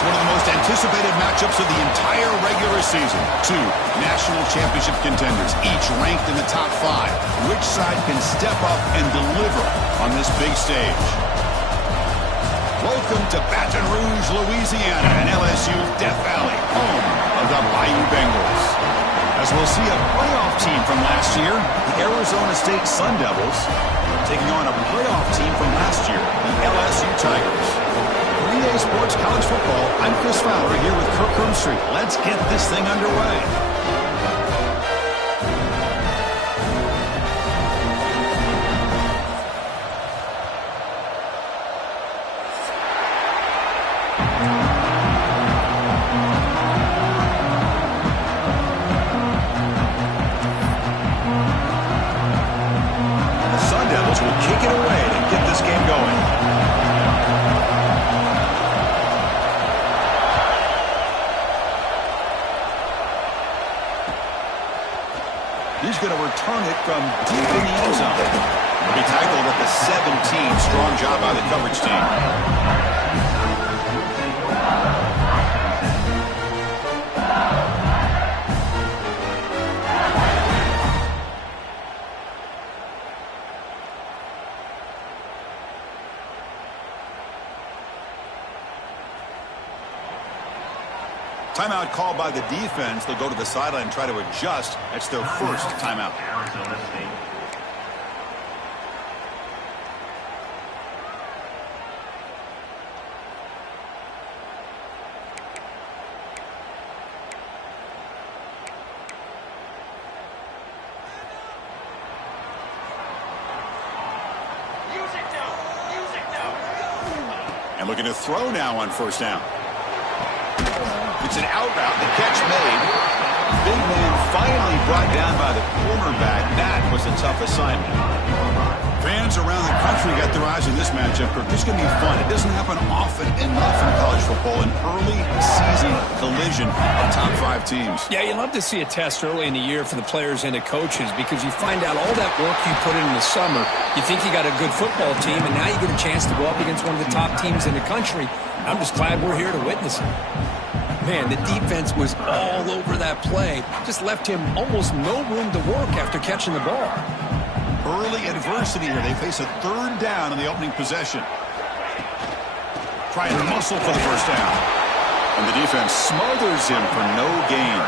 It's one of the most anticipated matchups of the entire regular season. Two national championship contenders, each ranked in the top 5. Which side can step up and deliver on this big stage? Welcome to Baton Rouge, Louisiana, and LSU's Death Valley, home of the Bayou Bengals. As we'll see a playoff team from last year, the Arizona State Sun Devils, taking on a playoff team from last year, the LSU Tigers. For EA Sports College Football, I'm Chris Fowler here with Kirk Hermstreet. Let's get this thing underway. He's going to return it from deep in the end zone. He'll be tackled at the 17. Strong job by the coverage team. Timeout called by the defense. They'll go to the sideline and try to adjust. That's their first timeout. And looking to throw now on first down. It's an out route, the catch made. Big man finally brought down by the cornerback. That was a tough assignment. Fans around the country got their eyes on this matchup. This is going to be fun. It doesn't happen often enough in college football. An early season collision of top 5 teams. Yeah, you love to see a test early in the year for the players and the coaches because you find out all that work you put in the summer. You think you got a good football team, and now you get a chance to go up against one of the top teams in the country. I'm just glad we're here to witness it. Man, the defense was all over that play. Just left him almost no room to work after catching the ball. Early adversity here. They face a third down in the opening possession. Trying to muscle for the first down. And the defense smothers him for no gain.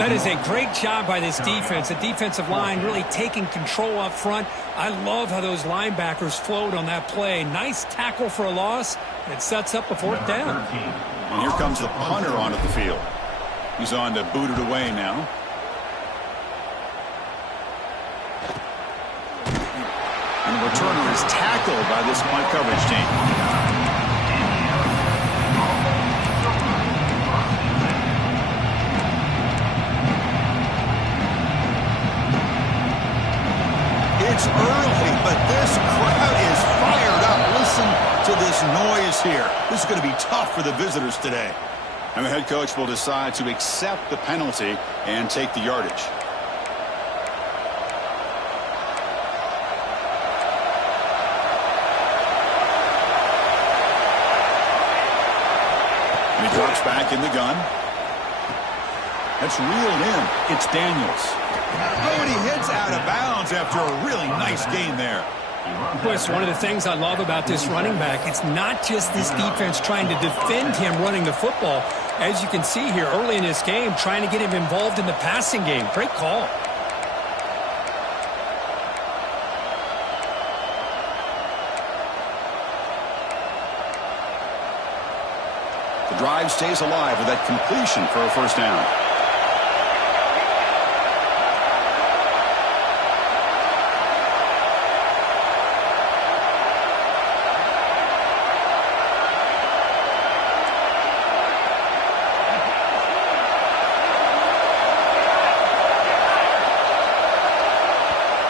That is a great job by this defense. The defensive line really taking control up front. I love how those linebackers flowed on that play. Nice tackle for a loss. It sets up a fourth down. And here comes the punter onto the field. He's on to boot it away now. And the returner is tackled by this punt coverage team. It's early, but this crowd is fired up. Listen to this noise here. This is going to be tough for the visitors today. And the head coach will decide to accept the penalty and take the yardage. And he drops back in the gun. That's reeled in. It's Daniels. Oh, and he hits out of bounds after a really nice gain there. Chris, one of the things I love about this running back, it's not just this defense trying to defend him running the football. As you can see here early in this game, trying to get him involved in the passing game. Great call. The drive stays alive with that completion for a first down.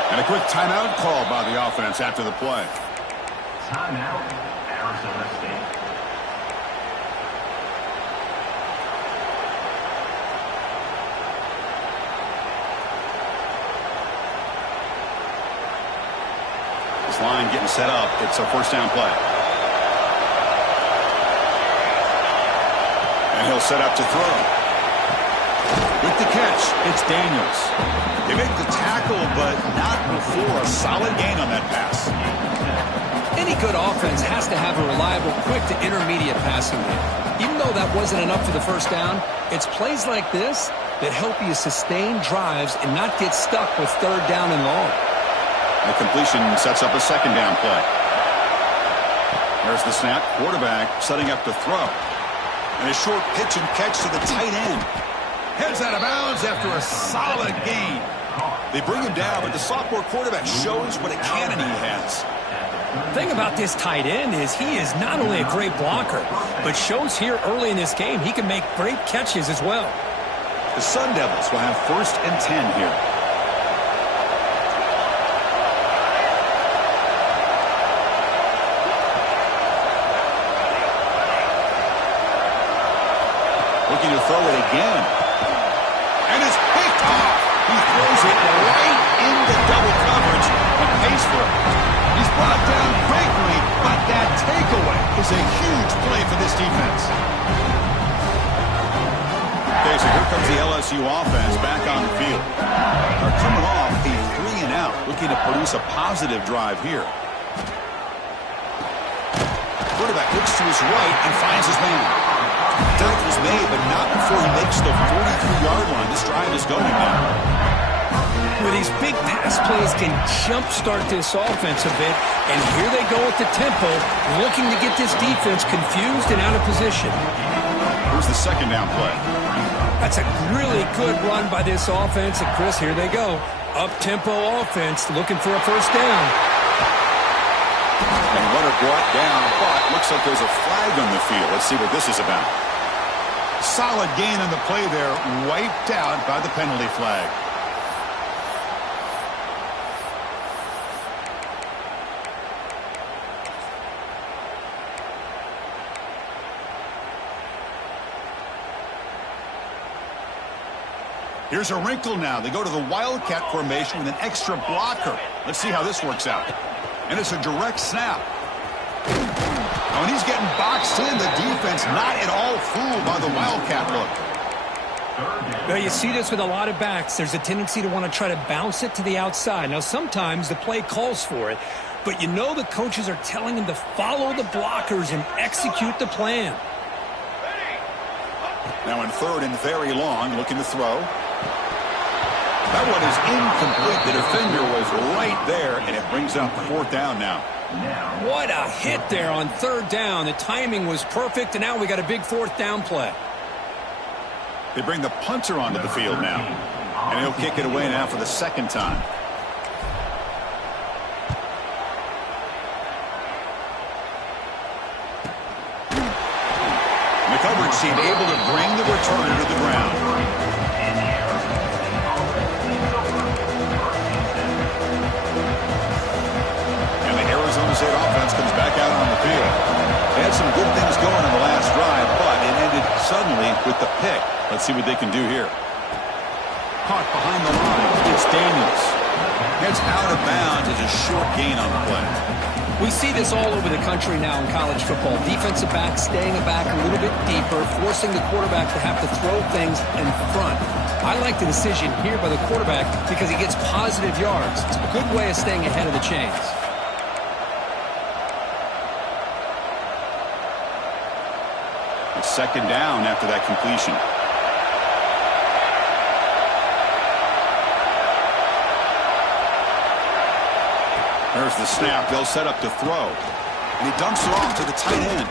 And a quick timeout called by the offense after the play. Timeout, Arizona State. This line getting set up. It's a first down play. And he'll set up to throw. With the catch, it's Daniels. They make the tackle, but not before a solid gain on that pass. Any good offense has to have a reliable, quick to intermediate passing game. Even though that wasn't enough for the first down, it's plays like this that help you sustain drives and not get stuck with third down and long. The completion sets up a second down play. There's the snap. Quarterback setting up to throw. And a short pitch and catch to the tight end. Heads out of bounds after a solid gain. They bring him down, but the sophomore quarterback shows what a cannon he has. The thing about this tight end is he is not only a great blocker, but shows here early in this game he can make great catches as well. The Sun Devils will have 1st and 10 here. Looking to throw it again. And it's picked off. He throws it right into double coverage and pays for it. He's brought down quickly, but that takeaway is a huge play for this defense. Okay, so here comes the LSU offense back on the field. They're coming off a 3-and-out, looking to produce a positive drive here. Quarterback looks to his right and finds his man. Tackle's made, but not before he makes the 43-yard line. This drive is going now. With these big pass plays can jumpstart this offense a bit, and here they go at the tempo, looking to get this defense confused and out of position. Here's the second down play. That's a really good run by this offense, and Chris, here they go. Up-tempo offense looking for a first down. And runner brought down, but looks like there's a flag on the field. Let's see what this is about. Solid gain on the play there, wiped out by the penalty flag. Here's a wrinkle now. They go to the Wildcat formation with an extra blocker. Let's see how this works out. And it's a direct snap. Oh, and he's getting boxed in. The defense not at all fooled by the Wildcat look. Well, you see this with a lot of backs. There's a tendency to want to try to bounce it to the outside. Now, sometimes the play calls for it, but you know the coaches are telling them to follow the blockers and execute the plan. Now in 3rd and very long, looking to throw. That one is incomplete. The defender was right there, and it brings up 4th down now. What a hit there on 3rd down. The timing was perfect, and now we got a big 4th down play. They bring the punter onto the field now, and he'll kick it away now for the 2nd time. The coverage team able to bring the returner to the ground. Arizona State offense comes back out on the field. They had some good things going in the last drive, but it ended suddenly with the pick. Let's see what they can do here. Caught behind the line. It's Daniels. Heads out of bounds as a short gain on the play. We see this all over the country now in college football. Defensive backs staying back a little bit deeper, forcing the quarterback to have to throw things in front. I like the decision here by the quarterback because he gets positive yards. It's a good way of staying ahead of the chains. It's 2nd down after that completion. There's the snap. They'll set up to throw. And he dumps it off to the tight end.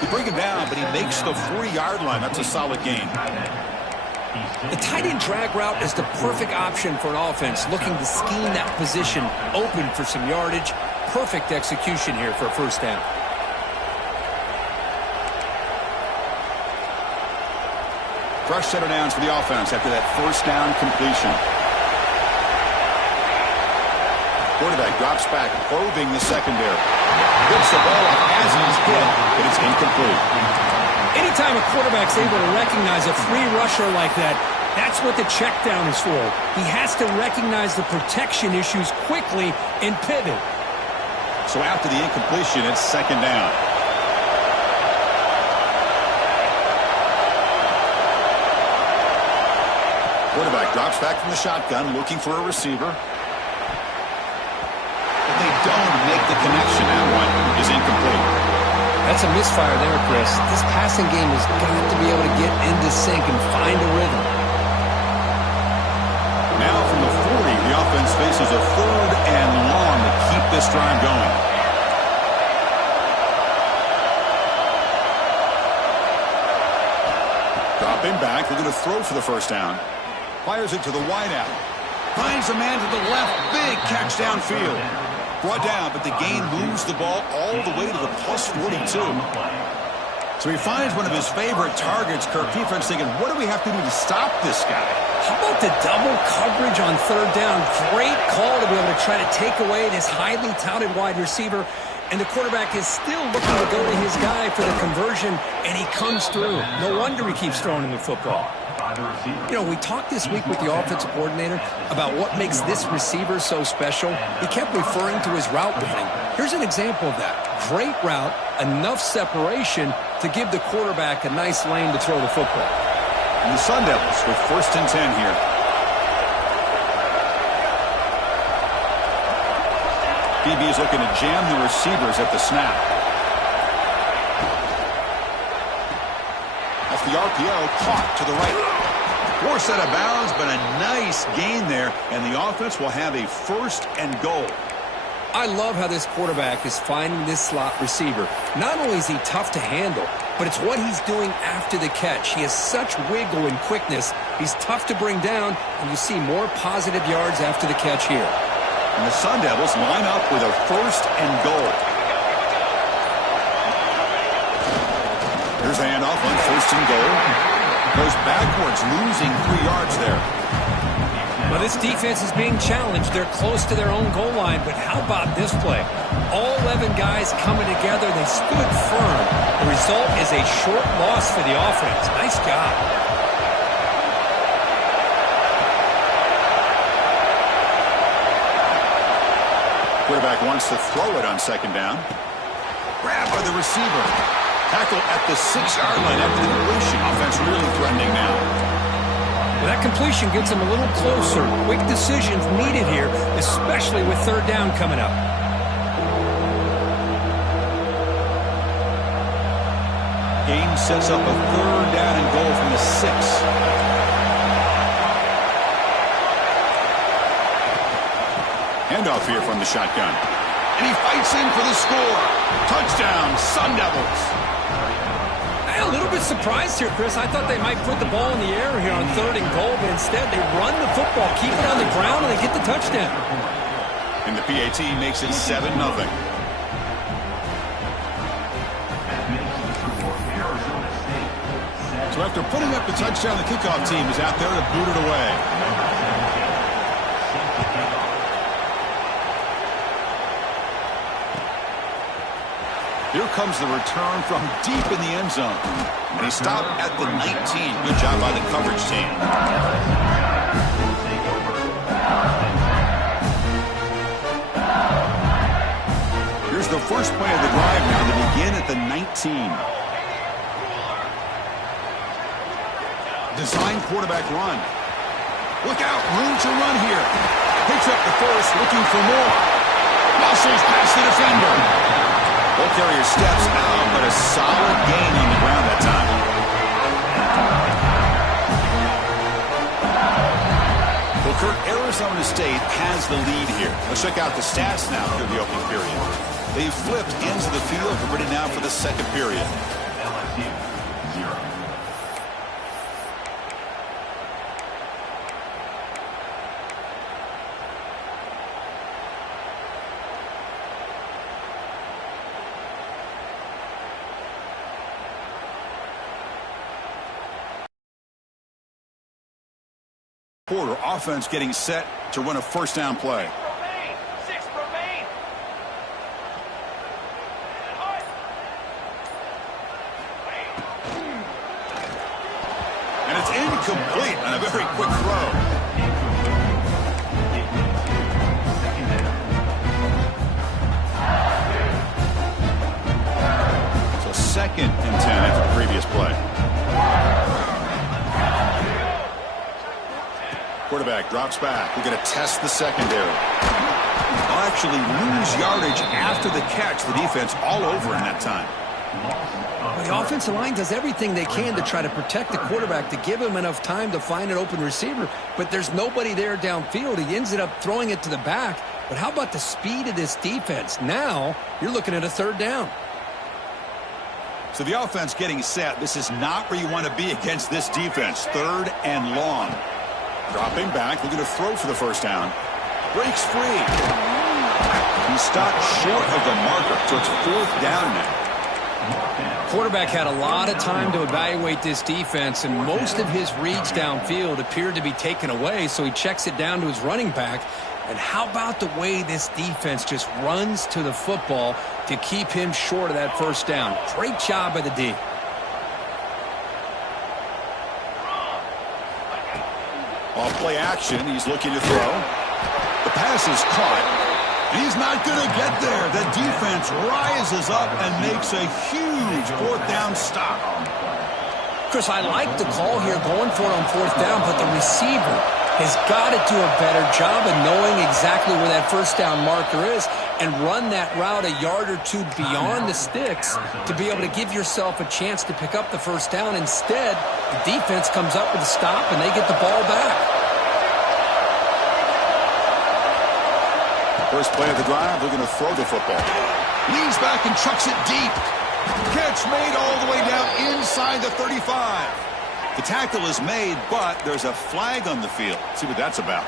They bring him down, but he makes the 40-yard line. That's a solid gain. The tight end drag route is the perfect option for an offense looking to scheme that position open for some yardage. Perfect execution here for a first down. Fresh set of downs for the offense after that first down completion. Quarterback drops back, probing the secondary. Gets the ball off as he's hit, but it's incomplete. Anytime a quarterback's able to recognize a free rusher like that, that's what the check down is for. He has to recognize the protection issues quickly and pivot. So after the incompletion, it's 2nd down. Quarterback drops back from the shotgun, looking for a receiver. But they don't make the connection. That one is incomplete. That's a misfire there, Chris. This passing game has got to be able to get into sync and find a rhythm. Now from the 40, the offense faces a 3rd and long to keep this drive going. Dropping back, they're going to throw for the first down. Fires it to the wideout. Finds a man to the left. Big catch downfield. Brought down, but the gain moves the ball all the way to the plus 42. So he finds one of his favorite targets. Kirk, defense thinking, what do we have to do to stop this guy? How about the double coverage on 3rd down? Great call to be able to try to take away this highly touted wide receiver. And the quarterback is still looking to go to his guy for the conversion, and he comes through. No wonder he keeps throwing him the football. You know, we talked this week with the offensive coordinator about what makes this receiver so special. He kept referring to his route running. Here's an example of that. Great route, enough separation to give the quarterback a nice lane to throw the football. And the Sun Devils with 1st and 10 here. BB is looking to jam the receivers at the snap. Off the RPO, caught to the right. Forced out of bounds, but a nice gain there, and the offense will have a 1st and goal. I love how this quarterback is finding this slot receiver. Not only is he tough to handle, but it's what he's doing after the catch. He has such wiggle and quickness. He's tough to bring down, and you see more positive yards after the catch here. And the Sun Devils line up with a 1st and goal. Here's a handoff on 1st and goal. Goes backwards, losing 3 yards there. Well, this defense is being challenged. They're close to their own goal line, but how about this play? All 11 guys coming together. They stood firm. The result is a short loss for the offense. Nice job. Quarterback wants to throw it on 2nd down. Grabbed by the receiver. Tackle at the 6-yard line after the completion. Offense really threatening now. Well, that completion gets him a little closer. Quick decisions needed here, especially with 3rd down coming up. Game sets up a 3rd down and goal from the 6. Handoff here from the shotgun. And he fights in for the score. Touchdown, Sun Devils. A little bit surprised here, Chris. I thought they might put the ball in the air here on 3rd and goal, but instead they run the football, keep it on the ground, and they get the touchdown. And the PAT makes it 7-0. So after putting up the touchdown, the kickoff team is out there to boot it away. Here comes the return from deep in the end zone. And he stopped at the 19. Good job by the coverage team. Here's the first play of the drive now to begin at the 19. Design quarterback run. Look out, room to run here. Picks up the first, looking for more. Muscles past the defender. Ball carrier steps out, but a solid gain on the ground that time. Well, Kirk, Arizona State has the lead here. Let's check out the stats now through the opening period. They've flipped into the field and ready now for the 2nd period. LSU, 0. Quarter offense getting set to run a 1st down play. 6 remain. And it's incomplete on a very quick throw. So 2nd and 10 after the previous play. Quarterback drops back. We're going to test the secondary. They'll actually lose yardage after the catch. The defense all over in that time. The offensive line does everything they can to try to protect the quarterback, to give him enough time to find an open receiver, but there's nobody there downfield. He ends up throwing it to the back. But how about the speed of this defense? Now you're looking at a third down. So the offense getting set. This is not where you want to be against this defense. Third and long. Dropping back, looking to throw for the first down. Breaks free. He stopped short of the marker, so it's fourth down now. Quarterback had a lot of time to evaluate this defense, and most of his reads downfield appeared to be taken away, so he checks it down to his running back. And how about the way this defense just runs to the football to keep him short of that first down? Great job by the D. Off play action, he's looking to throw. The pass is caught. He's not going to get there. The defense rises up and makes a huge fourth down stop. Chris, I like the call here going for it on fourth down, but the receiver has got to do a better job of knowing exactly where that first down marker is and run that route a yard or two beyond the sticks to be able to give yourself a chance to pick up the first down. Instead, the defense comes up with a stop and they get the ball back. First play of the drive, they're going to throw the football. Leans back and chucks it deep. Catch made all the way down inside the 35. The tackle is made, but there's a flag on the field. Let's see what that's about.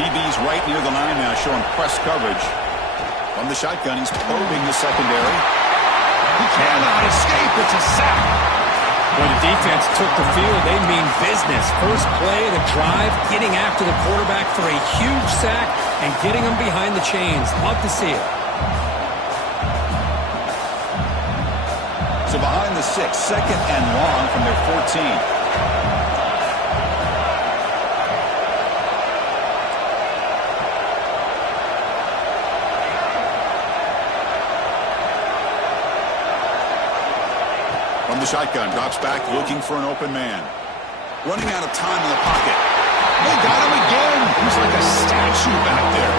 DB's right near the line now, showing press coverage. From the shotgun, he's probing the secondary. He cannot escape. It's a sack. When the defense took the field, they mean business. First play of the drive, getting after the quarterback for a huge sack and getting him behind the chains. Love to see it. So behind the 6, second and long from their 14. From the shotgun, drops back, looking for an open man. Running out of time in the pocket. They got him again. He's like a statue back there.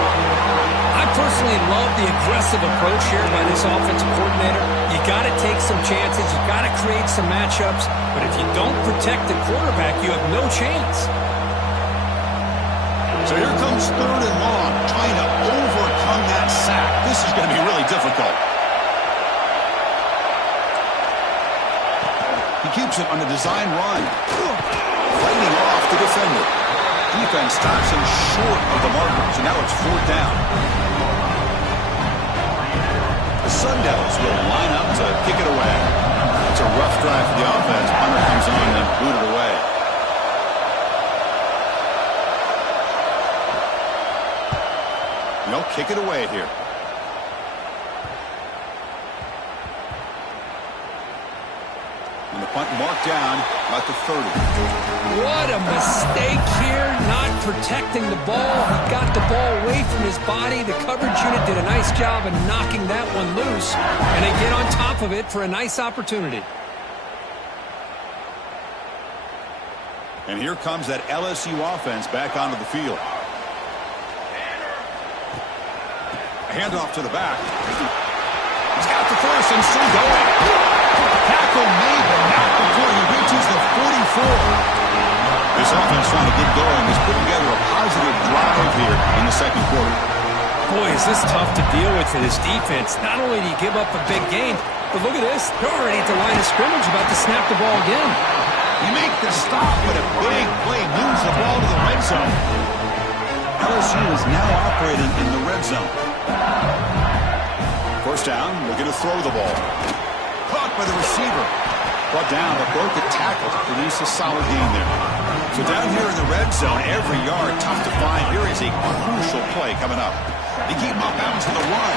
I personally love the aggressive approach here by this offensive coordinator. You got to take some chances. You got to create some matchups. But if you don't protect the quarterback, you have no chance. So here comes third and long, trying to overcome that sack. This is going to be really difficult. He keeps it on a design run. Fighting off the defender. Defense stops him short of the marker, so now it's fourth down. The Sun Devils will line up to kick it away. It's a rough drive for the offense. Hunter comes on and booted away. They'll kick it away here. And the punt marked down about the 30. What a mistake here, not protecting the ball. He got the ball away from his body. The coverage unit did a nice job of knocking that one loose. And they get on top of it for a nice opportunity. And here comes that LSU offense back onto the field. A handoff to the back. He's got the first and still going. Tackle made, but not before he reaches the 44. This offense trying to get going is putting together a positive drive here in the second quarter. Boy, is this tough to deal with for this defense. Not only do you give up a big gain, but look at this. They're already at the line of scrimmage about to snap the ball again. You make the stop, but a big play moves the ball to the red zone. LSU is now operating in the red zone. First down, looking to throw the ball. Caught by the receiver. Brought down, but broke the tackle to produce a solid gain there. So down here in the red zone, every yard tough to find. Here is a crucial play coming up. They keep him up bounds for the run.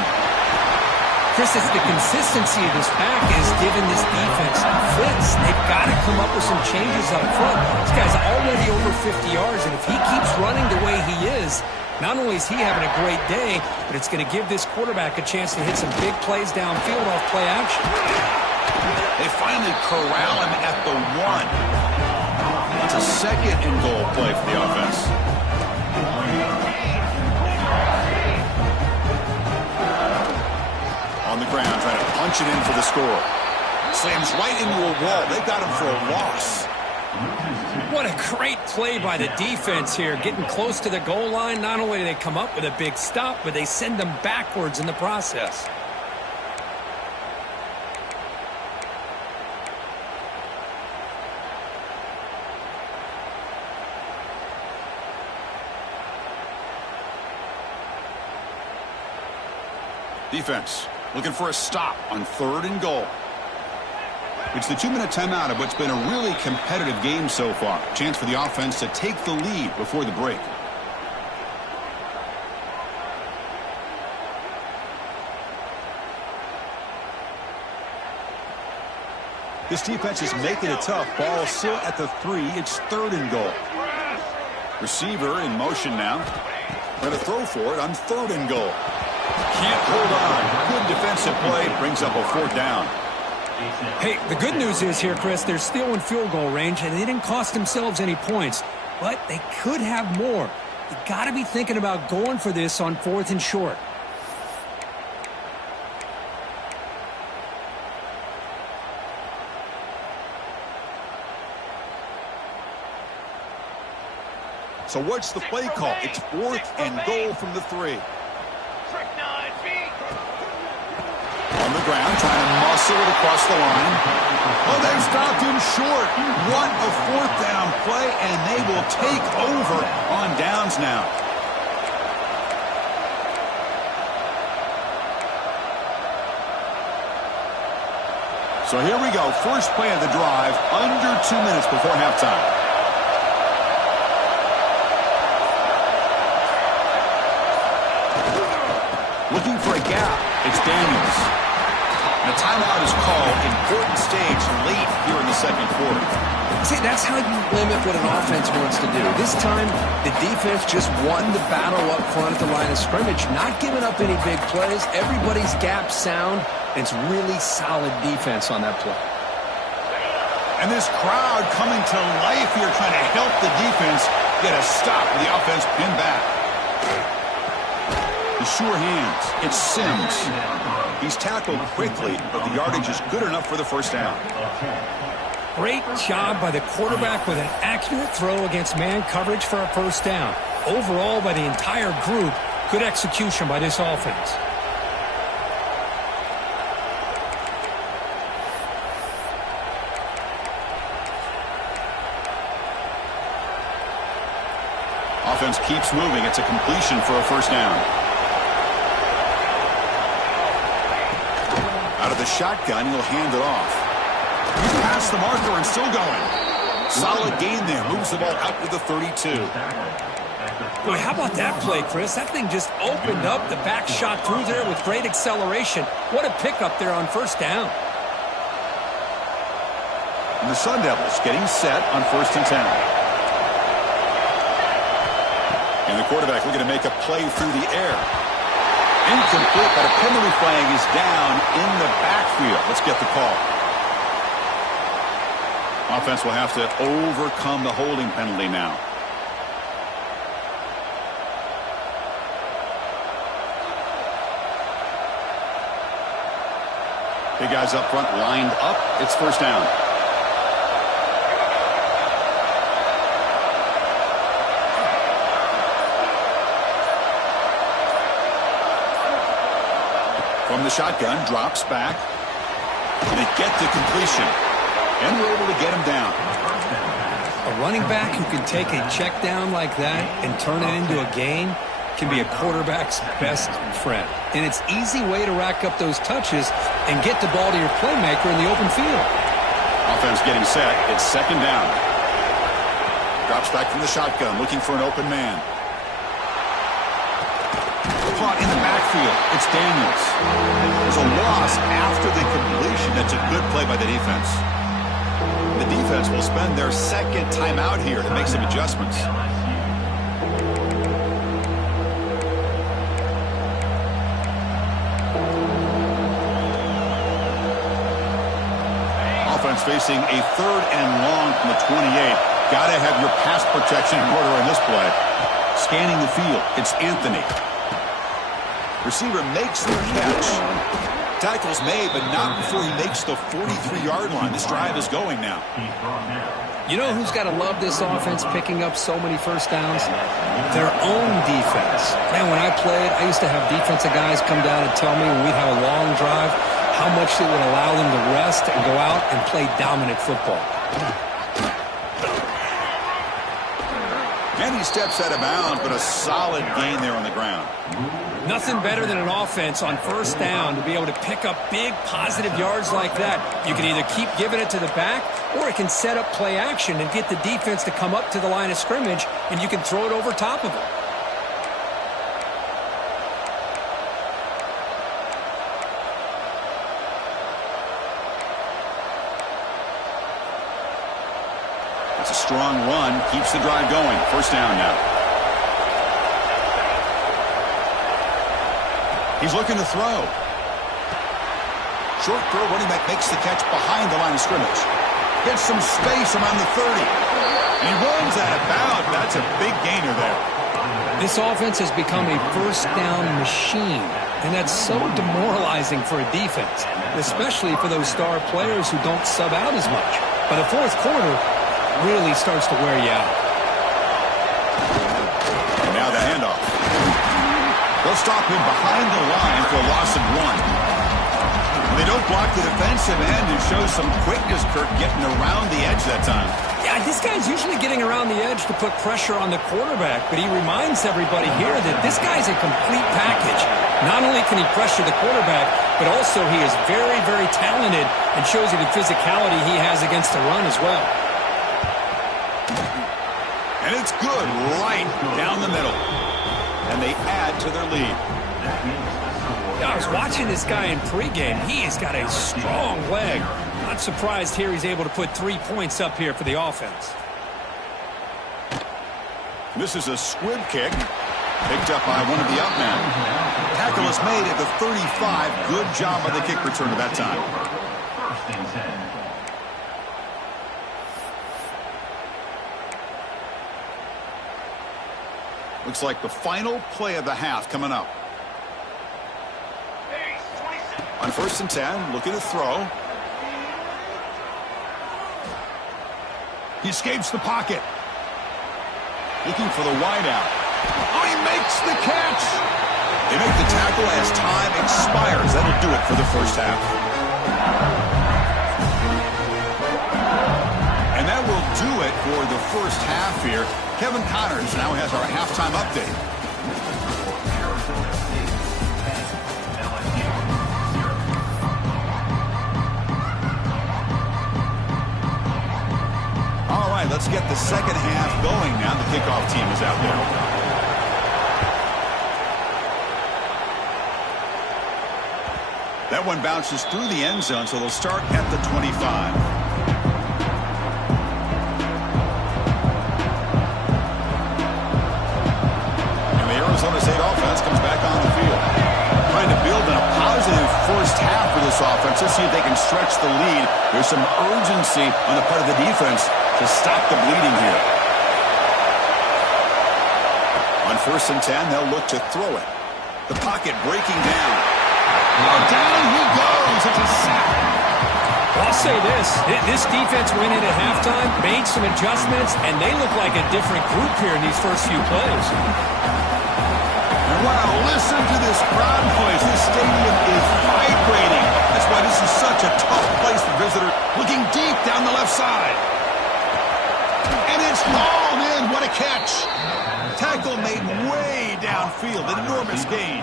Chris, it's the consistency of this back is giving this defense fits. They've got to come up with some changes up front. This guy's already over 50 yards, and if he keeps running the way he is, not only is he having a great day, but it's going to give this quarterback a chance to hit some big plays downfield off play action. They finally corral him at the 1. It's a second and goal play for the offense. On the ground, trying to punch it in for the score. Slams right into a wall. They got him for a loss. What a great play by the defense here. Getting close to the goal line, not only do they come up with a big stop, but they send them backwards in the process. Defense looking for a stop on 3rd and goal. It's the 2-minute timeout of what's been a really competitive game so far. Chance for the offense to take the lead before the break. This defense is making it tough. Ball still at the 3. It's 3rd and goal. Receiver in motion now. Going to throw for it on 3rd and goal. Can't hold on. Good defensive play. Brings up a 4th down. Hey, the good news is here, Chris, they're still in field goal range, and they didn't cost themselves any points. But they could have more. You got to be thinking about going for this on 4th and short. So what's the play call? It's 4th and goal from the 3. On the ground, trying to muscle it across the line. Oh, they stopped him short. What a 4th down play, and they will take over on downs now. So here we go. First play of the drive, under 2 minutes before halftime. Looking for a gap. It's Daniels. And a timeout is called. Important stage late here in the 2nd quarter. See, that's how you limit what an offense wants to do. This time, the defense just won the battle up front at the line of scrimmage, not giving up any big plays. Everybody's gap sound, and it's really solid defense on that play. And this crowd coming to life here, trying to help the defense get a stop with the offense pinned back. The sure hands. It's Sims. He's tackled quickly, but the yardage is good enough for the 1st down. Great job by the quarterback with an accurate throw against man coverage for a 1st down. Overall, by the entire group, good execution by this offense. Offense keeps moving. It's a completion for a 1st down. Out of the shotgun, he'll hand it off. He's past the marker and still going. Solid gain there. Moves the ball out to the 32. Boy, how about that play, Chris? That thing just opened up. The back shot through there with great acceleration. What a pickup there on 1st down. And the Sun Devils getting set on 1st and 10. And the quarterback looking to make a play through the air. Incomplete, but a penalty flag is down in the backfield. Let's get the call. Offense will have to overcome the holding penalty now. Big guys up front lined up. It's 1st down. From the shotgun, drops back. And they get the completion. And we're able to get him down. A running back who can take a check down like that and turn it into a gain can be a quarterback's best friend. And it's an easy way to rack up those touches and get the ball to your playmaker in the open field. Offense getting set. It's 2nd down. Drops back from the shotgun, looking for an open man. caught in the backfield. It's Daniels. There's a loss after the completion. That's a good play by the defense. The defense will spend their second timeout here to make some adjustments. Offense facing a 3rd and long from the 28. Got to have your pass protection in order in this play. Scanning the field, it's Anthony. Receiver makes the catch. Tackle's made, but not before he makes the 43-yard line. This drive is going now. You know who's got to love this offense picking up so many first downs? Their own defense. Man, when I played, I used to have defensive guys come down and tell me when we'd have a long drive how much it would allow them to rest and go out and play dominant football. And he steps out of bounds, but a solid gain there on the ground. Nothing better than an offense on first down to be able to pick up big positive yards like that. You can either keep giving it to the back, or it can set up play action and get the defense to come up to the line of scrimmage, and you can throw it over top of them. It's a strong run, keeps the drive going. First down now. He's looking to throw. Short throw, running back makes the catch behind the line of scrimmage. Gets some space around the 30. And he runs out of bounds. That's a big gainer there. This offense has become a first down machine, and that's so demoralizing for a defense, especially for those star players who don't sub out as much. By the fourth quarter, really starts to wear you out. And now the handoff. They'll stop him behind the line for a loss of 1. They don't block the defensive end, who shows some quickness, Kirk, getting around the edge that time. Yeah, this guy's usually getting around the edge to put pressure on the quarterback, but he reminds everybody here that this guy's a complete package. Not only can he pressure the quarterback, but also he is very, very talented and shows you the physicality he has against the run as well. And it's good right down the middle. And they add to their lead. Yeah, I was watching this guy in pregame. He has got a strong leg. Not surprised here he's able to put 3 points up here for the offense. This is a squib kick. Picked up by one of the up men. Tackle is made at the 35. Good job by the kick return at that time. First and 10. Looks like the final play of the half coming up. On first and 10, looking to throw. He escapes the pocket. Looking for the wideout. Oh, he makes the catch. They make the tackle as time expires. That'll do it for the first half. And that will do it for the first half here. Kevin Connors now has our halftime update. All right, let's get the second half going now. The kickoff team is out there. That one bounces through the end zone, so they'll start at the 25. Arizona State offense comes back on the field. Trying to build in a positive first half for this offense. Let's see if they can stretch the lead. There's some urgency on the part of the defense to stop the bleeding here. On first and 10, they'll look to throw it. The pocket breaking down. Oh, down he goes. It's a sack. Well, I'll say this defense went in at halftime, made some adjustments, and they look like a different group here in these first few plays. Wow, listen to this crowd noise. This stadium is vibrating. That's why this is such a tough place for visitors. Looking deep down the left side. And it's hauled in. What a catch. Tackle made way downfield. An enormous gain.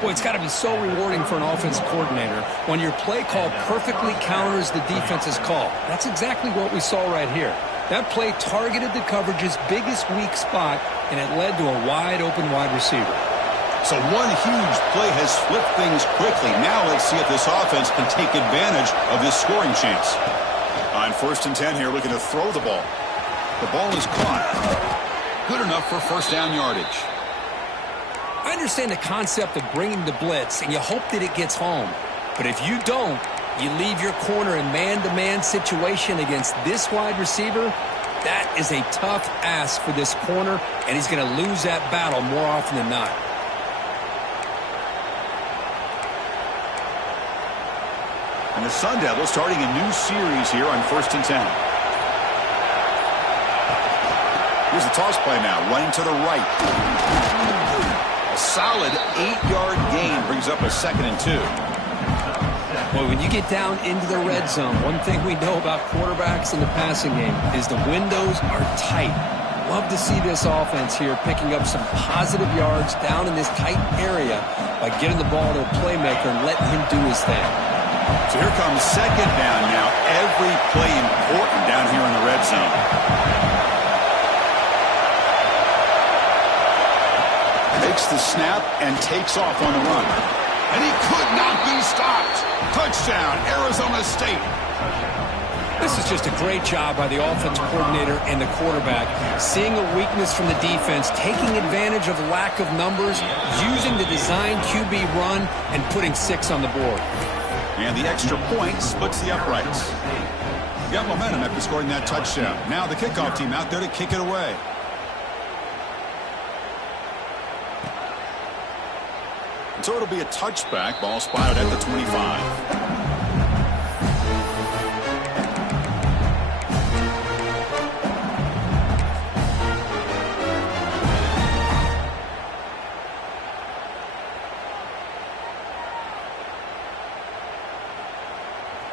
Boy, it's got to be so rewarding for an offensive coordinator when your play call perfectly counters the defense's call. That's exactly what we saw right here. That play targeted the coverage's biggest weak spot, and it led to a wide-open wide receiver. So one huge play has flipped things quickly. Now let's see if this offense can take advantage of this scoring chance. On 1st and 10 here, looking to throw the ball. The ball is caught. Good enough for first down yardage. I understand the concept of bringing the blitz, and you hope that it gets home. But if you don't, you leave your corner in man-to-man situation against this wide receiver. That is a tough ask for this corner, and he's going to lose that battle more often than not. And the Sun Devils starting a new series here on 1st and 10. Here's the toss play now, running to the right. A solid 8-yard gain brings up a 2nd and 2. Well, when you get down into the red zone, one thing we know about quarterbacks in the passing game is the windows are tight. Love to see this offense here picking up some positive yards down in this tight area by getting the ball to a playmaker and letting him do his thing. So here comes 2nd down now. Every play important down here in the red zone. Makes the snap and takes off on the run. And he could not be stopped. Touchdown, Arizona State. This is just a great job by the offensive coordinator and the quarterback. Seeing a weakness from the defense, taking advantage of lack of numbers, using the design QB run, and putting 6 on the board. And the extra point splits the uprights. Got momentum after scoring that touchdown. Now the kickoff team out there to kick it away. And so it'll be a touchback. Ball spotted at the 25.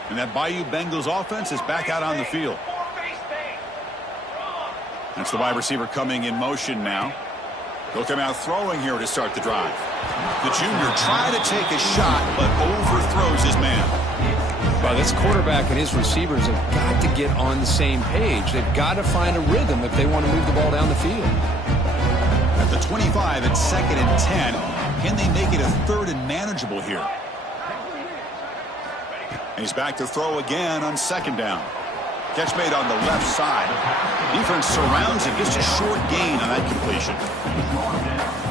And that Bayou Bengals offense is back out on the field. That's the wide receiver coming in motion now. He'll come out throwing here to start the drive. The junior tried to take a shot, but overthrows his man. Well, this quarterback and his receivers have got to get on the same page. They've got to find a rhythm if they want to move the ball down the field. At the 25, it's 2nd and 10. Can they make it a 3rd and manageable here? And he's back to throw again on 2nd down. Catch made on the left side. Defense surrounds him. Just a short gain on that completion.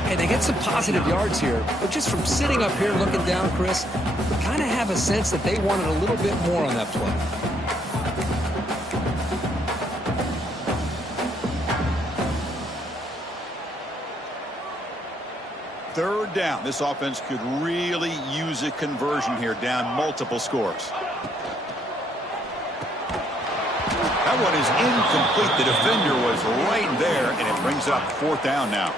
And they get some positive yards here. But just from sitting up here looking down, Chris, we kind of have a sense that they wanted a little bit more on that play. Third down. This offense could really use a conversion here, down multiple scores. That one is incomplete. The defender was right there, and it brings up 4th down now.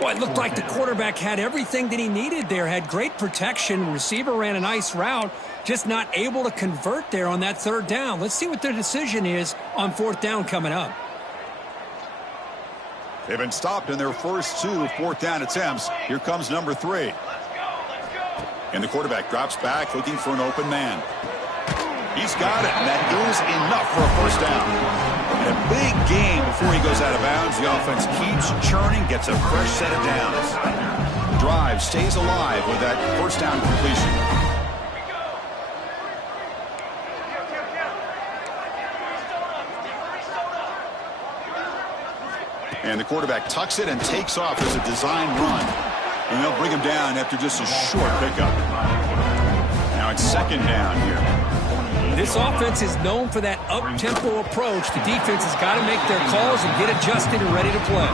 Well, it looked like the quarterback had everything that he needed there. Had great protection. Receiver ran a nice route. Just not able to convert there on that 3rd down. Let's see what their decision is on 4th down coming up. They've been stopped in their first 2 4th down attempts. Here comes number 3. And the quarterback drops back looking for an open man. He's got it, and that is enough for a 1st down. And a big game before he goes out of bounds. The offense keeps churning, gets a fresh set of downs. Drive stays alive with that 1st down completion. And the quarterback tucks it and takes off as a design run. And they'll bring him down after just a short pickup. Now it's 2nd down here. This offense is known for that up-tempo approach. The defense has got to make their calls and get adjusted and ready to play.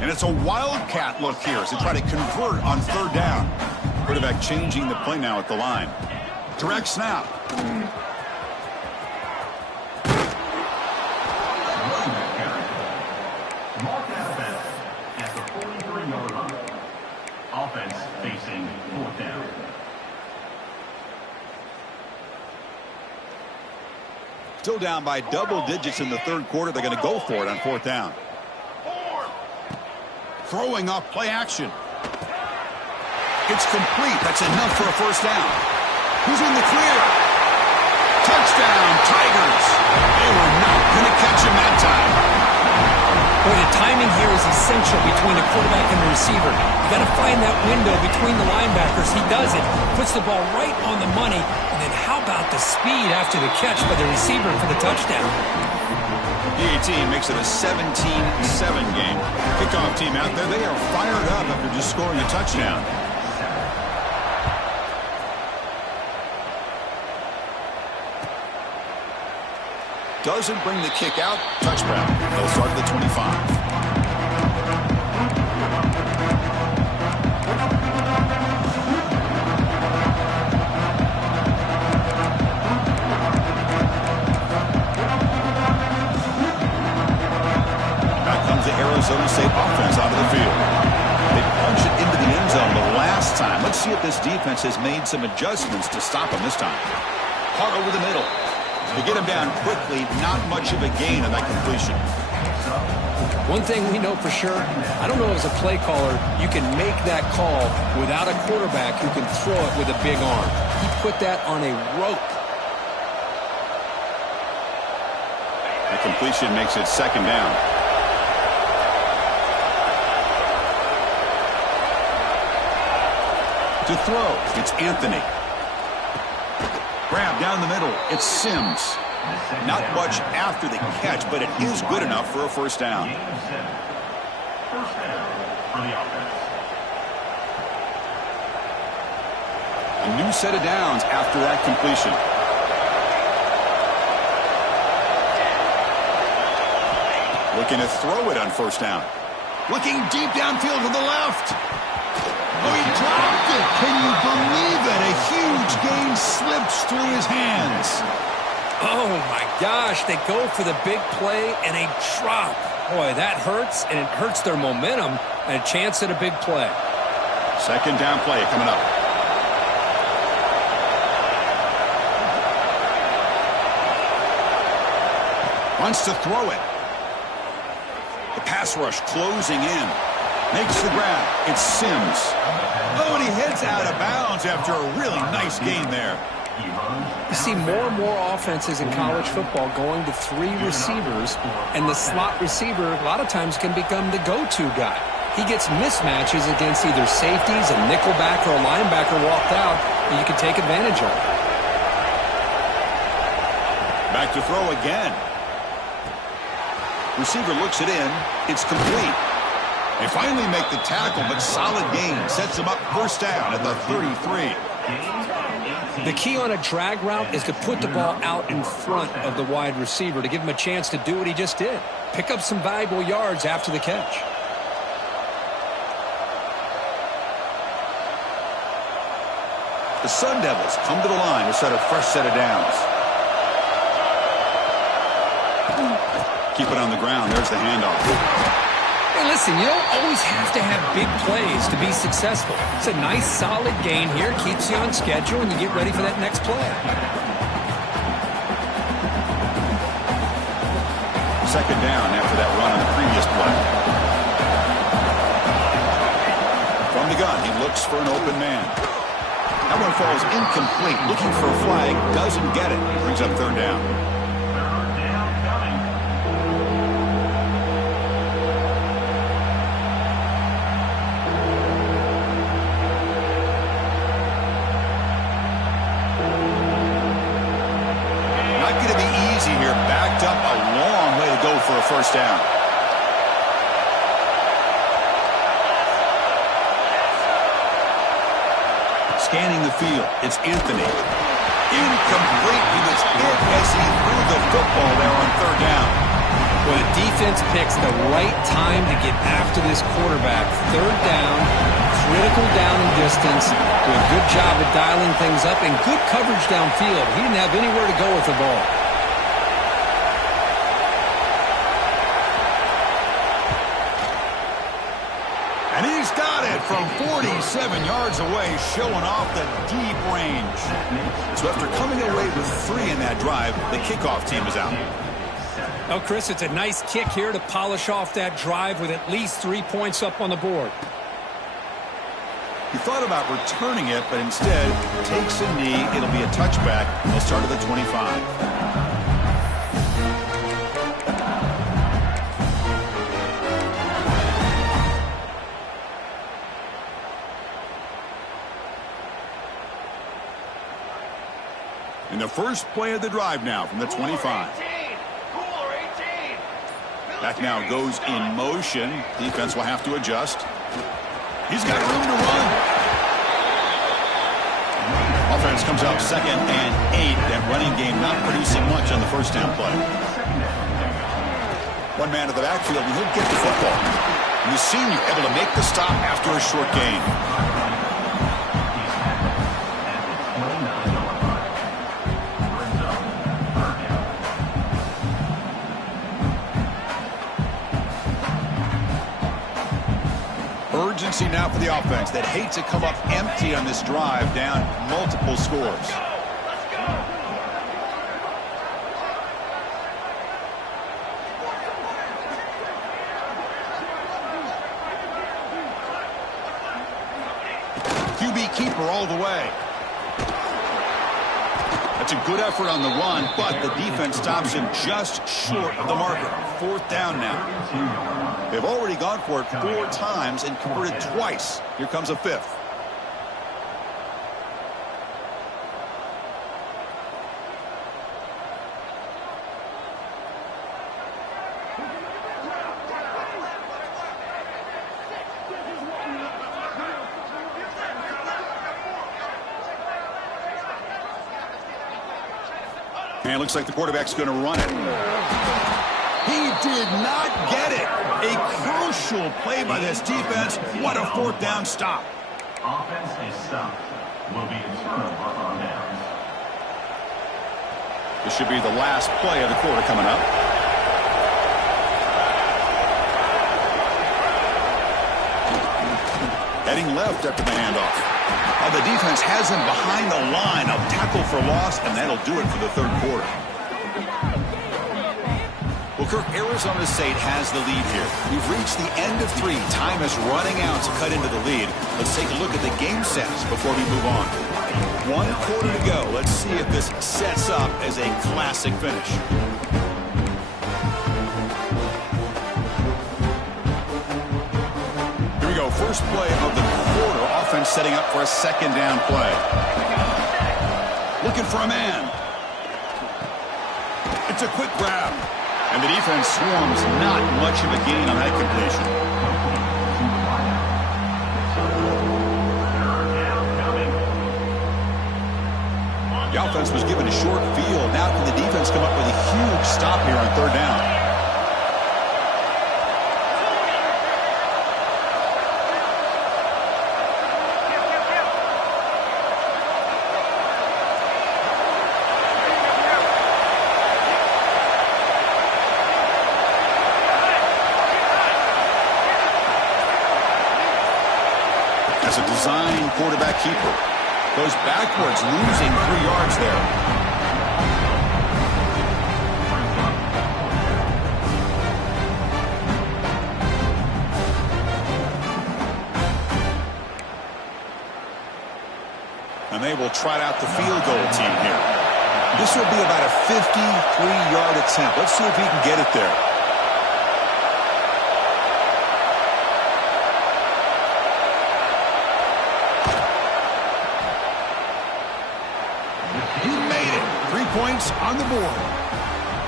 And it's a wildcat look here as they try to convert on 3rd down. Quarterback changing the play now at the line. Direct snap. At the 43-yard line. Offense facing 4th down. Still down by double digits in the 3rd quarter. They're going to go for it on 4th down. throwing off play action. It's complete. That's enough for a first down. He's in the clear. Touchdown, Tigers. They were not going to catch him that time. Boy, the timing here is essential between the quarterback and the receiver. You got to find that window between the linebackers. He does it. Puts the ball right on the money. And then how about the speed after the catch by the receiver for the touchdown? PAT makes it a 17-7 game. Kickoff team out there, they are fired up after just scoring a touchdown. Doesn't bring the kick out. Touchdown. They'll start at the 25. Arizona State offense onto the field. They punch it into the end zone the last time. Let's see if this defense has made some adjustments to stop them this time. Caught over the middle. To get him down quickly, not much of a gain on that completion. One thing we know for sure, I don't know as a play caller, you can make that call without a quarterback who can throw it with a big arm. He put that on a rope. The completion makes it second down. To throw, it's Anthony. Grab down the middle, it's Sims. Not much after the catch, but it is good enough for a first down. First down for the offense. A new set of downs after that completion. Looking to throw it on first down. Looking deep downfield to the left. Oh, he dropped it. Can you believe it? A huge gain slips through his hands. Oh, my gosh. They go for the big play and a drop. Boy, that hurts, and it hurts their momentum and a chance at a big play. Second down play coming up. Wants to throw it. The pass rush closing in. Makes the grab. It's Sims. Oh, and he heads out of bounds after a really nice gain there. You see more and more offenses in college football going to three receivers, and the slot receiver a lot of times can become the go-to guy. He gets mismatches against either safeties, a nickelback, or a linebacker walked out, and you can take advantage of it. Back to throw again. Receiver looks it in. It's complete. They finally make the tackle, but solid gain sets them up first down at the 33. The key on a drag route is to put the ball out in front of the wide receiver to give him a chance to do what he just did. Pick up some valuable yards after the catch. The Sun Devils come to the line to set a fresh set of downs. Keep it on the ground. There's the handoff. Hey, listen, you don't always have to have big plays to be successful. It's a nice, solid gain here. Keeps you on schedule, and you get ready for that next play. Second down after that run on the previous play. From the gun, he looks for an open man. That one falls incomplete. Looking for a flag. Doesn't get it. Brings up third down. For a first down. Scanning the field, it's Anthony. Incomplete. He was hit as he threw the football there on third down. Well, the defense picks the right time to get after this quarterback. Third down, critical down and distance. Do a good job of dialing things up and good coverage downfield. He didn't have anywhere to go with the ball. And he's got it from 47 yards away, showing off the deep range. So after coming away with 3 in that drive, the kickoff team is out. Well, Chris, it's a nice kick here to polish off that drive with at least 3 points up on the board. He thought about returning it, but instead takes a knee. It'll be a touchback. They'll start at the 25. In the first play of the drive now from the 25. Back now goes in motion. Defense will have to adjust. He's got room to run. Offense comes up 2nd and 8. That running game not producing much on the first down play. One man to the backfield, and he'll get the football. And the senior able to make the stop after a short gain. Urgency now for the offense that hates to come up empty on this drive, down multiple scores. QB keeper all the way. That's a good effort on the run, but the defense stops him just short of the marker. 4th down now. They've already gone for it 4 times and converted twice. Here comes a 5th. And it looks like the quarterback's going to run it. He did not get it. A crucial play by this defense. What a 4th down stop. Offense is stopped. Will be a turnover on downs. This should be the last play of the quarter coming up. Heading left after the handoff. The defense has him behind the line. A tackle for loss, and that'll do it for the 3rd quarter. Well, Kirk, Arizona State has the lead here. We've reached the end of 3. Time is running out to cut into the lead. Let's take a look at the game sets before we move on. 1 quarter to go. Let's see if this sets up as a classic finish. Here we go. First play of the quarter. Offense setting up for a 2nd down play. Looking for a man. It's a quick grab. And the defense swarms. Not much of a gain on that completion. The offense was given a short field. Now can the defense come up with a huge stop here on 3rd down? As a design quarterback keeper. Goes backwards, losing 3 yards there. And they will trot out the field goal team here. This will be about a 53-yard attempt. Let's see if he can get it there. Points on the board.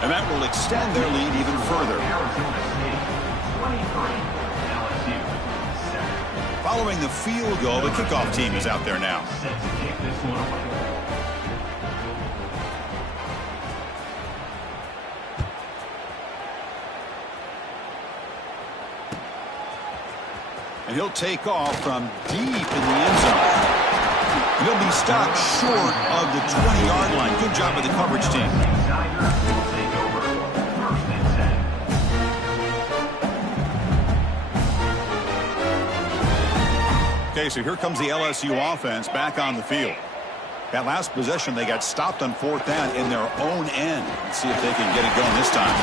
And that will extend their lead even further. Following the field goal, the kickoff team is out there now. And he'll take off from deep in the end zone. He'll be stopped short of the 20-yard line. Good job by the coverage team. Okay, so here comes the LSU offense back on the field. That last possession, they got stopped on 4th down in their own end. Let's see if they can get it going this time.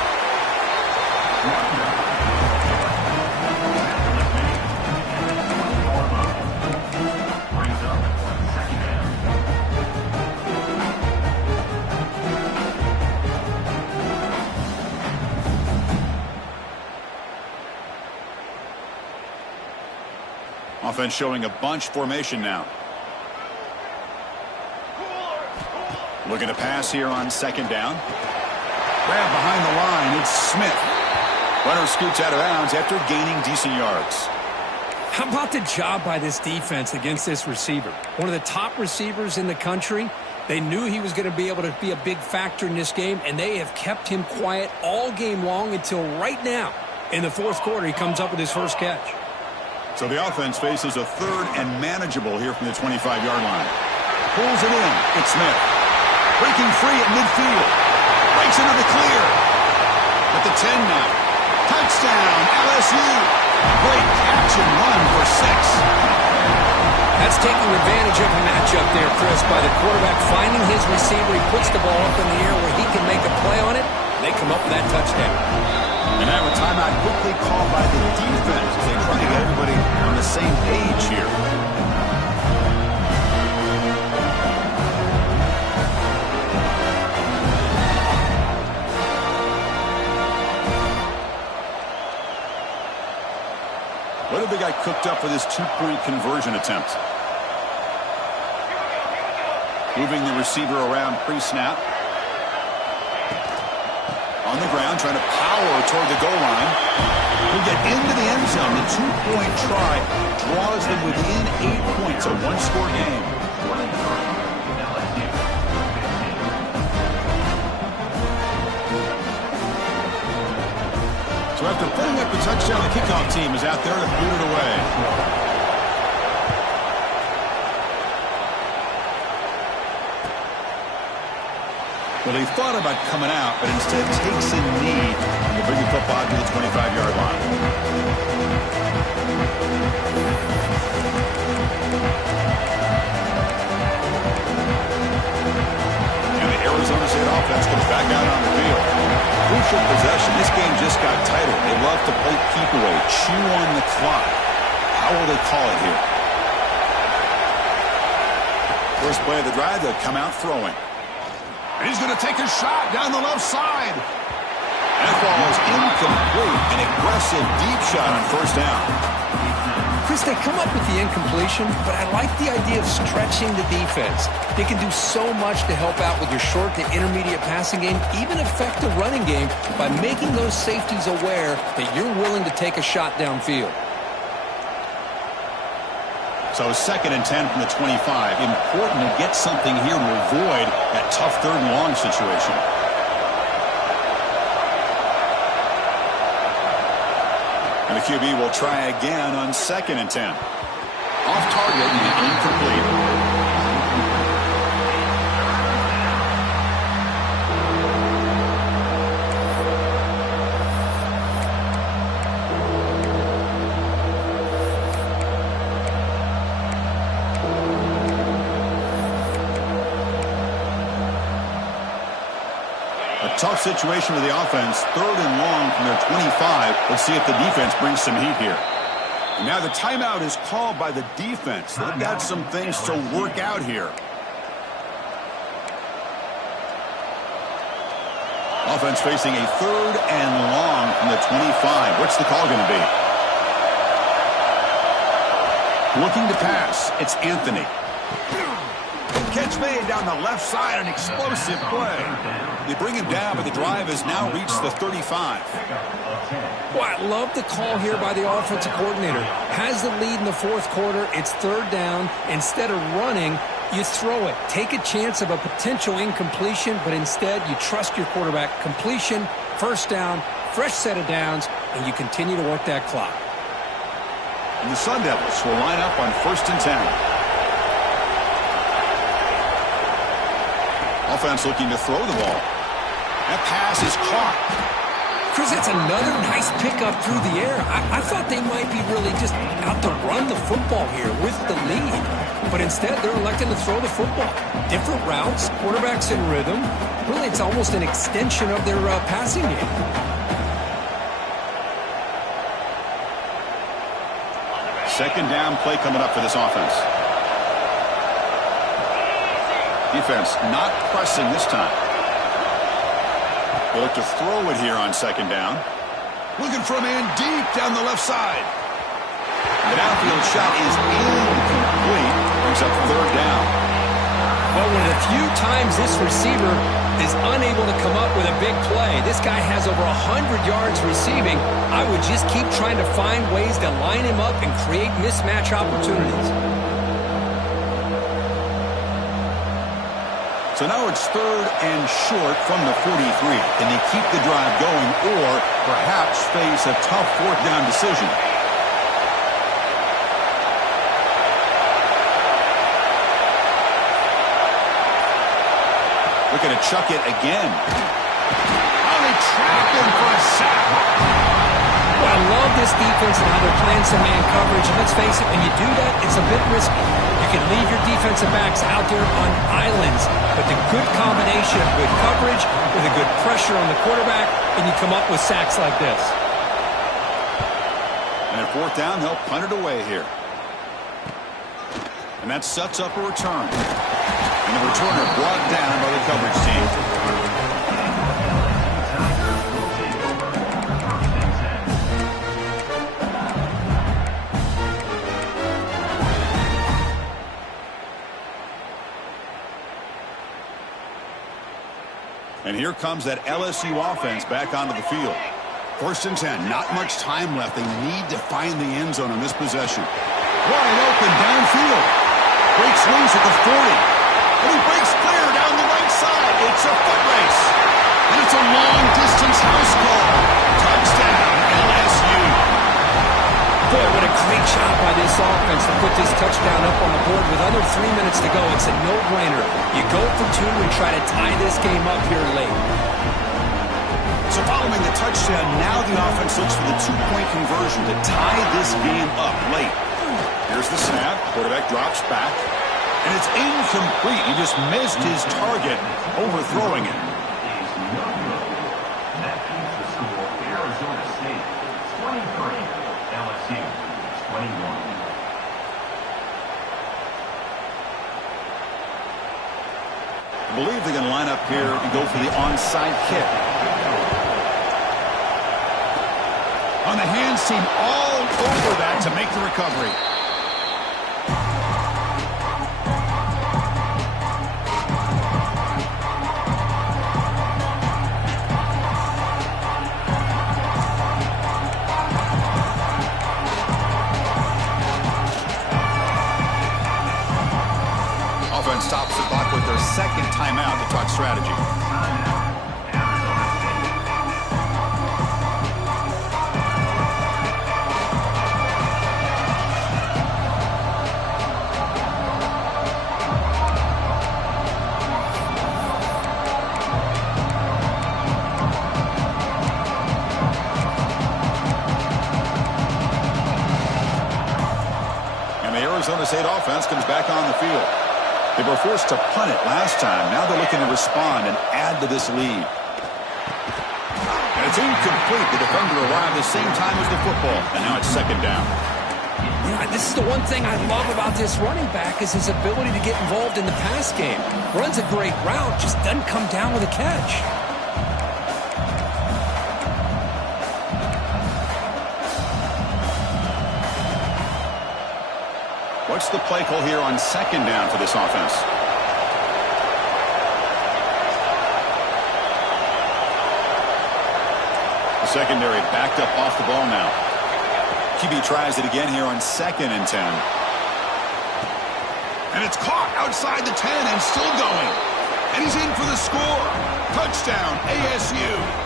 Offense showing a bunch formation now. Looking to pass here on second down. Grab behind the line. It's Smith. Runner scoots out of bounds after gaining decent yards. How about the job by this defense against this receiver? One of the top receivers in the country. They knew he was going to be able to be a big factor in this game, and they have kept him quiet all game long until right now. In the fourth quarter, he comes up with his first catch. So the offense faces a third and manageable here from the 25-yard line. Pulls it in. It's Smith. Breaking free at midfield. Breaks into the clear. At the 10 now. Touchdown, LSU. Great catch and run for 6. That's taking advantage of a matchup there, Chris, by the quarterback finding his receiver. He puts the ball up in the air where he can make a play on it. They come up with that touchdown. And now a timeout quickly called by the defense as they try to get everybody on the same page here. What have they got cooked up for this two-point conversion attempt? Moving the receiver around pre-snap. On the ground, trying to power toward the goal line. He'll get into the end zone. The two-point try draws them within 8 points, a one-score game. So after putting up the touchdown, the kickoff team is out there to boot it away. Well, he thought about coming out, but instead takes a knee to bring the football to the 25-yard line. And the Arizona State offense comes back out on the field. Crucial possession. This game just got tighter. They love to play keep away, chew on the clock. How will they call it here? First play of the drive, they'll come out throwing. And he's going to take a shot down the left side. That ball is incomplete. An aggressive deep shot on first down. Chris, they come up with the incompletion, but I like the idea of stretching the defense. They can do so much to help out with your short to intermediate passing game, even affect the running game by making those safeties aware that you're willing to take a shot downfield. So 2nd and 10 from the 25. Important to get something here to avoid that tough third and long situation. And the QB will try again on 2nd and 10. Off target and incomplete. Tough situation with the offense. 3rd and long from their 25. Let's see if the defense brings some heat here. And now the timeout is called by the defense. They've got some things to work out here. Offense facing a 3rd and long from the 25. What's the call going to be? Looking to pass. It's Anthony. Catch made down the left side, an explosive play. They bring him down, but the drive has now reached the 35. Well, I love the call here by the offensive coordinator. Has the lead in the fourth quarter. It's 3rd down. Instead of running, you throw it. Take a chance of a potential incompletion, but instead you trust your quarterback. Completion, 1st down, fresh set of downs, and you continue to work that clock. And the Sun Devils will line up on 1st and 10. Offense looking to throw the ball. That pass is caught. Chris, that's another nice pickup through the air. I thought they might be really just out to run the football here with the lead. But instead, they're electing to throw the football. Different routes, quarterbacks in rhythm. Really, it's almost an extension of their passing game. Second down play coming up for this offense. Defense not pressing this time. They look to throw it here on 2nd down. Looking for a man deep down the left side. The downfield shot is incomplete. Brings up third down. Well, one of the few times this receiver is unable to come up with a big play. This guy has over 100 yards receiving. I would just keep trying to find ways to line him up and create mismatch opportunities. So now it's third and short from the 43. Can they keep the drive going or perhaps face a tough fourth down decision? Looking to chuck it again. Oh, they trap him for a sack. Well, I love this defense and how they're playing some man coverage. And let's face it, when you do that, it's a bit risky. You can leave your defensive backs out there on islands, but the good combination of good coverage with a good pressure on the quarterback, and you come up with sacks like this. And at fourth down, they'll punt it away here. And that sets up a return. And the returner brought down by the coverage team. And here comes that LSU offense back onto the field. First and 10, not much time left. They need to find the end zone on this possession. Wide open downfield. Breaks loose at the 40. And he breaks clear down the right side. It's a foot race. And it's a long-distance house call. Touchdown, LSU. Boy, what a great job by this offense to put this touchdown up on the board. With under 3 minutes to go, it's a no-brainer. You go for two and try to tie this game up here late. So following the touchdown, now the offense looks for the two-point conversion to tie this game up late. Here's the snap. Quarterback drops back. And it's incomplete. He just missed his target, overthrowing it. That keeps the score Arizona State 23, LSU 21. I believe they're going to line up here and go for the onside kick. On the hands team all over that to make the recovery. Offense stops the clock with their second timeout to talk strategy. And the Arizona State offense comes back on the field. They were forced to punt it last time. Now they're looking to respond and add to this lead. And it's incomplete. The defender arrived the same time as the football. And now it's second down. Yeah, this is the one thing I love about this running back is his ability to get involved in the pass game. Runs a great route, just doesn't come down with a catch. What's the play call here on second down for this offense? The secondary backed up off the ball now. QB tries it again here on second and 10. And it's caught outside the 10 and still going. And he's in for the score. Touchdown, ASU.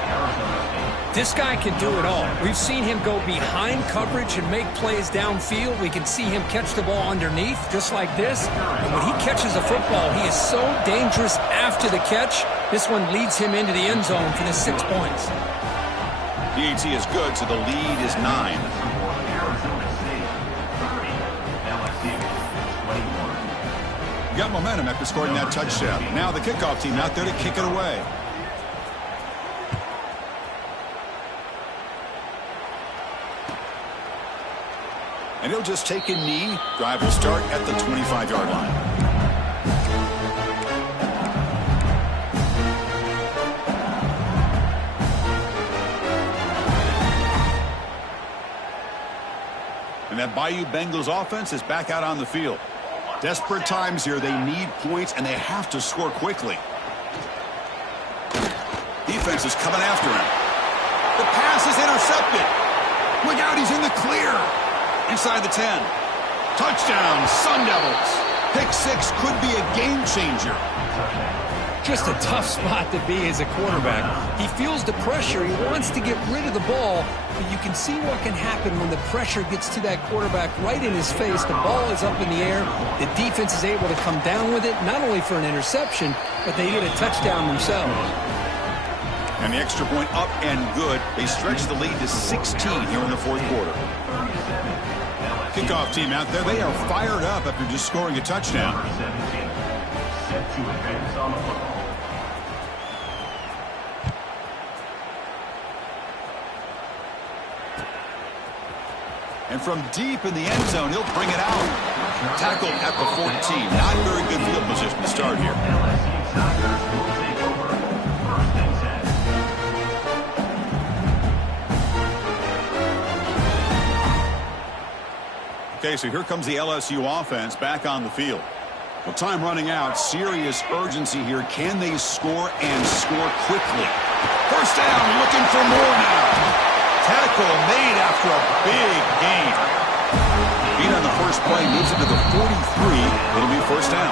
This guy can do it all. We've seen him go behind coverage and make plays downfield. We can see him catch the ball underneath, just like this. And when he catches a football, he is so dangerous after the catch. This one leads him into the end zone for the 6 points. The AT is good, so the lead is 9. Got momentum after scoring that touchdown. Now the kickoff team out there to kick it away. And he'll just take a knee. Drive will start at the 25-yard line. And And that Bayou Bengals offense is back out on the field. Desperate times here. They need points, and they have to score quickly. Defense is coming after him. The pass is intercepted. Look out, he's in the clear. Inside the 10. Touchdown, Sun Devils. Pick 6 could be a game changer. Just a tough spot to be as a quarterback. He feels the pressure. He wants to get rid of the ball, but you can see what can happen when the pressure gets to that quarterback right in his face. The ball is up in the air. The defense is able to come down with it, not only for an interception, but they get a touchdown themselves. And the extra point up and good. They stretch the lead to 16 here in the fourth quarter. Kickoff team out there. They are fired up after just scoring a touchdown. Set to advance on the football. And from deep in the end zone, he'll bring it out. Tackled at the 14. Not very good field position to start here. LSU Tigers will take over. First and 10. Okay, so here comes the LSU offense back on the field. Well, time running out. Serious urgency here. Can they score and score quickly? First down, looking for more now. Tackle made after a big gain. Beat on the first play, moves it to the 43. It'll be first down.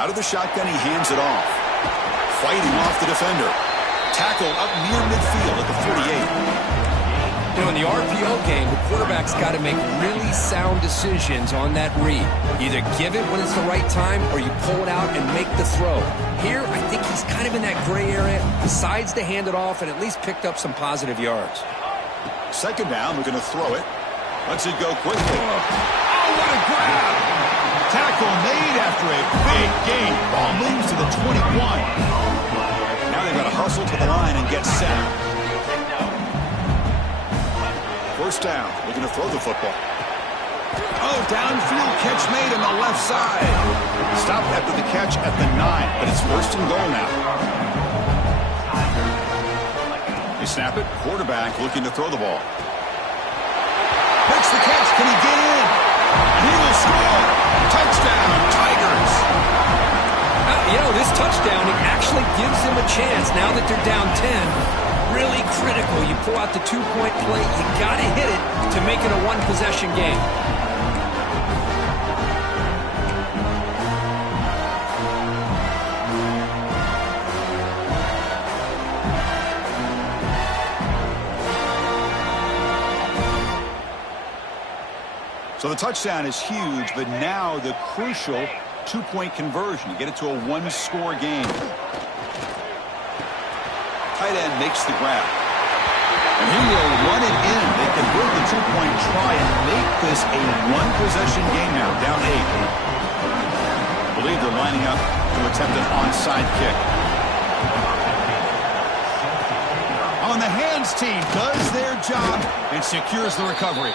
Out of the shotgun, he hands it off. Fighting off the defender. Tackle up near midfield at the 48. You know, in the RPO game, the quarterback's got to make really sound decisions on that read. Either give it when it's the right time or you pull it out and make the throw. Here, I think he's kind of in that gray area, decides to hand it off and at least picked up some positive yards. Second down, we're going to throw it. Lets it go quickly. Oh, what a grab! Tackle made after a big gain. Ball moves to the 21. Now they've got to hustle to the line and get set. First down, looking to throw the football. Oh, downfield catch made on the left side. Stopped after the catch at the 9, but it's first and goal now. They snap it. Quarterback looking to throw the ball. Makes the catch. Can he get in? He will score. Touchdown, Tigers. You know, this touchdown, it actually gives them a chance now that they're down 10. Really critical. You pull out the two-point play. You got to hit it to make it a one-possession game. So the touchdown is huge, but now the crucial two-point conversion to get it to a one-score game. Tight end makes the grab. And he will run it in. They convert the two-point try and make this a one-possession game now, down 8. I believe they're lining up to attempt an onside kick. On the hands team does their job and secures the recovery.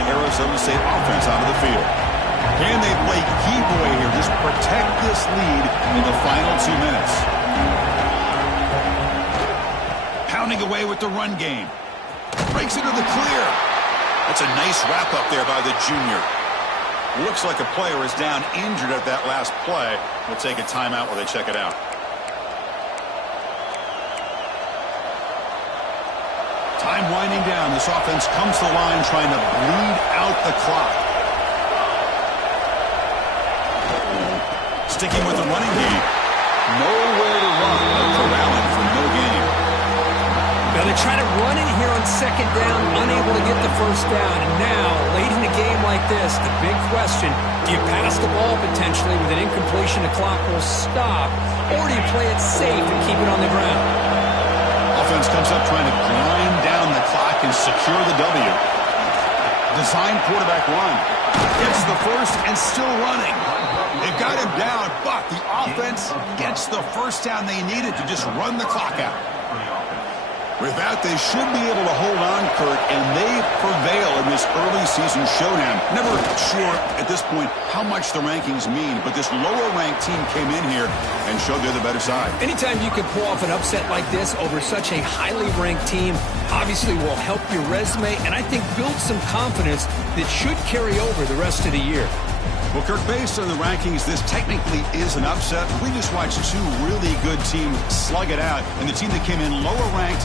Arizona State offense out of the field. Can they play key boy here? Just protect this lead in the final 2 minutes. Pounding away with the run game. Breaks into the clear. That's a nice wrap up there by the junior. Looks like a player is down injured at that last play. We'll take a timeout while they check it out. Time winding down. This offense comes to the line trying to bleed out the clock. Sticking with the running game. Nowhere to run. Corralling for no gain. Now they try to run in here on second down, unable to get the first down. And now, late in the game like this, the big question, do you pass the ball potentially with an incompletion, the clock will stop, or do you play it safe and keep it on the ground? Offense comes up trying to grind down the clock and secure the W. Design quarterback run. Gets the first and still running. It got him down, but the offense gets the first down they needed to just run the clock out. With that, they should be able to hold on, Kurt, and they prevail in this early season showdown. Never sure at this point how much the rankings mean, but this lower-ranked team came in here and showed they're the better side. Anytime you can pull off an upset like this over such a highly ranked team, obviously will help your resume, and I think build some confidence that should carry over the rest of the year. Well, Kirk, based on the rankings, this technically is an upset. We just watched two really good teams slug it out, and the team that came in lower ranked